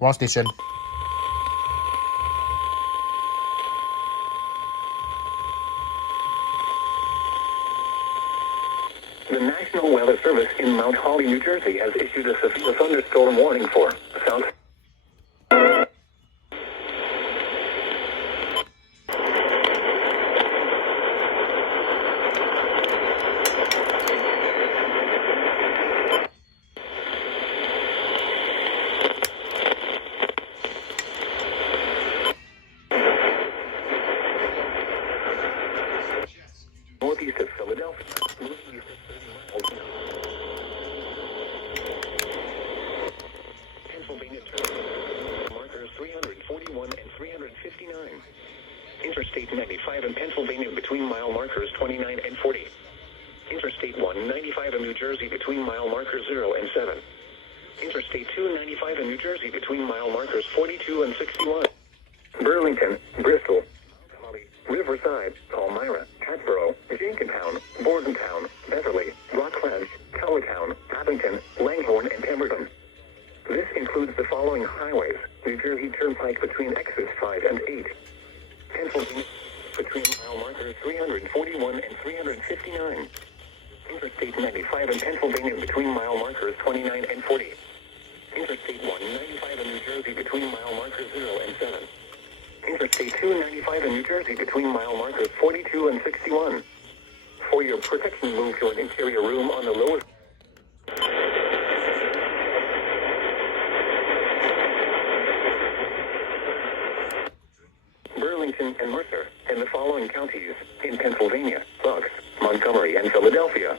Wall station. The National Weather Service in Mount Holly, New Jersey has issued a severe thunderstorm warning for South. Northeast of Philadelphia. Pennsylvania markers 341 and 359. Interstate 95 in Pennsylvania between mile markers 29 and 40. Interstate 195 in New Jersey between mile markers 0 and 7. Interstate 295 in New Jersey between mile markers 42 and 61. Burlington, Bristol, Riverside, Palmyra, Hatboro, Jenkintown, Bordentown, Beverly, Rockledge, Cowatown, Abington, Langhorne, and Pemberton. This includes the following highways: New Jersey Turnpike between exits 5 and 8. Pennsylvania between mile markers 341 and 359. Interstate 95 in Pennsylvania between mile markers 29 and 40. Interstate 195 in New Jersey between mile markers 0 and 7. Interstate 295 in New Jersey between mile markers 42 and 61. For your protection, move to an interior room on the lower. Burlington and Mercer, and the following counties in Pennsylvania: Bucks, Montgomery, and Philadelphia.